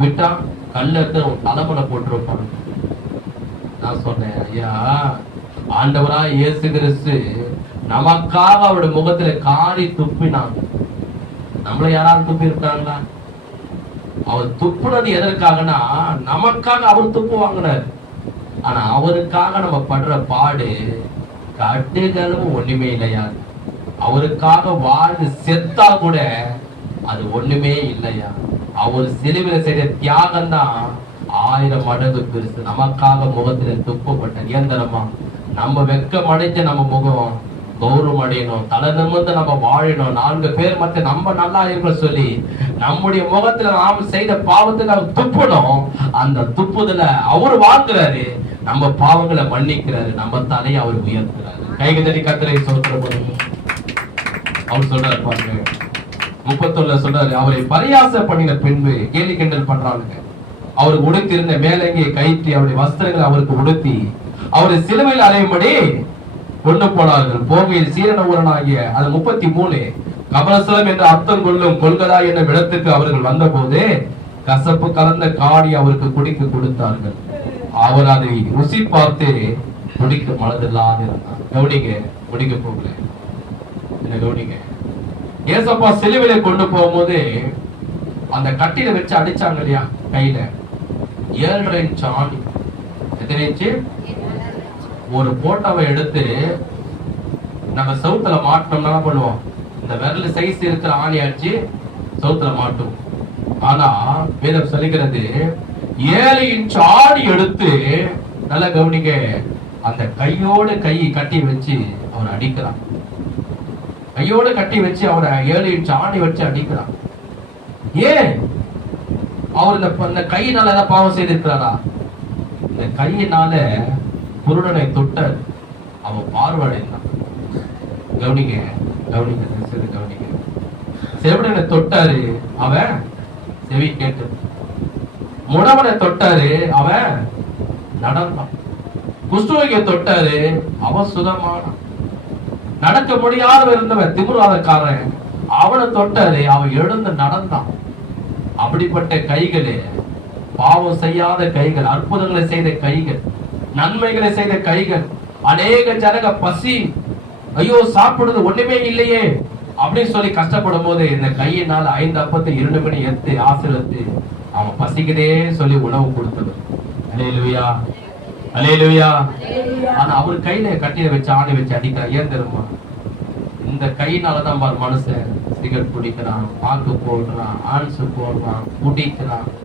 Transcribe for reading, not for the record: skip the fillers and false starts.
விட்டா கல்ல எடுத்து தலைமுறை போட்டுருப்பாங்க. நான் சொன்னேன், ஐயா, ஆண்டவரா இயேசு கிறிஸ்து நமக்காக அவருடைய முகத்துல காரி துப்பினாங்க. நம்மள யாராவது துப்பி இருக்காங்களா? அவர் துப்புனது எதற்காகனா நமக்காக அவர் துப்பு வாங்கினார். ஆனா அவருக்காக நம்ம படுற பாடு கட்டுகளும் ஒண்ணுமே இல்லையா. அவருக்காக வாழ்ந்து செத்தா கூட அது ஒண்ணுமே இல்லையா. அவர் சிலுவையில செய்த தியாகம் தான் 1000 மடங்கு பெருசு. நமக்காக முகத்துல துப்பப்பட்ட இயந்திரமா நம்ம வெக்கம் அடைஞ்ச நம்ம முகம் கௌரவம் அடையணும், தலை நிமிர்ந்து நம்ம வாழணும், 4 பேர் மத்த நம்ம நல்லா இருக்க சொல்லி நம்முடைய முகத்துல நாம செய்த பாவத்துக்கு அவர் துப்பணும். அந்த துப்புதல அவர் வாழ்க்கிறாரு, நம்ம பாவங்களை மன்னிக்கிறாரு, நம்ம தலையை அவர் உயர்த்துறாரு. கைகதறி கத்தரை சொல்ற அவர் சொல்றாரு பாருங்க, 31 சொல்றாரு, அவரை பரியாச பண்ணின பின்பு கேலி கிண்டல் பண்றாங்க. அவருக்கு உடுத்திருந்த மேலங்கியை கைத்தி அவருடைய வஸ்திரங்களை அவருக்கு உடுத்தி அவரை சிலுவையில் அறையும்படி கொண்டு போனார்கள். போகையில் சீரண ஊரனாகிய அது 33 கபலசலம் என்று அர்த்தம் கொள்ளும் கொள்கதா என்னும் இடத்துக்கு அவர்கள் வந்த போது கசப்பு கலந்த காடி அவருக்கு குடிக்க கொடுத்தார்கள். அவர் அதை ருசி பார்த்து குடிக்க மனதில்லாத இருந்தார். கவுனிங்க, குடிக்க போகல. என்ன கவுனிங்க, ஏசப்பா சிலுவையில கொண்டு போகும்போது அந்த கட்டில வச்சு அடிச்சாங்க இல்லையா கையில, 7.5 இன்ச் ஆணி. எத்தனை இன்ச்சு? ஒரு போட்டோவை எடுத்து நம்ம சவுத்துல மாட்டோம்னா பண்ணுவோம், இந்த விரல் சைஸ் இருக்கிற ஆணி அடிச்சு சவுத்துல மாட்டுவோம். ஆனா வேதம் சொல்லுகிறது 7 இன்ச் ஆணி எடுத்து, நல்ல கவனிங்க, அந்த கையோட கை கட்டி வச்சு அவர் அடிக்கிறான். கையோட கட்டி வச்சு அவரை 7 இன்ச் ஆணி வச்சு அடிக்கிறான். ஏன்? அவர் இந்த கையினால ஏதாவது பாவம் செய்திருக்கிறாரா? இந்த கையினால குருடனை தொட்ட அவன் பார்வையடைந்தான். கவனிங்க, கவனிங்க, கவனிங்க. செவிடனை தொட்டாரு, அவன் செவி கேட்டு. முடவனை தொட்டாரு, அவன் நடந்தான். குஷ்டரோகியை தொட்டாரு, அவன் சுகமானான். நடக்க முடியாத இருந்தவன் திமிராதக்காரன், அவனை தொட்டாரு, அவன் எழுந்து நடந்தான். அப்படிப்பட்ட கைகளே, பாவம் செய்யாத கைகள், அற்புதங்களை செய்த கைகள், நன்மைகளை செய்த கைகள். அநேக ஜனங்க பசி, ஐயோ சாப்பிடுறது ஒண்ணுமே இல்லையே அப்படின்னு சொல்லி கஷ்டப்படும் போது இந்த கையினால 5 அப்பத்தை 2 மணி எடுத்து ஆசீர்வதித்து அவன் பசிக்குதே சொல்லி உணவு கொடுத்தவர். அல்லேலூயா, அல்லேலூயா. ஆனா அவர் கையில கட்டில வச்சு ஆணி வச்சு அடிக்கிற. ஏன் தெரியுமா? இந்த கையினாலதான் மனுஷன் சிகரெட் குடிக்கிறான், பாக்கு போடுறான், ஆன்சு போடுறான், குடிக்கிறான்.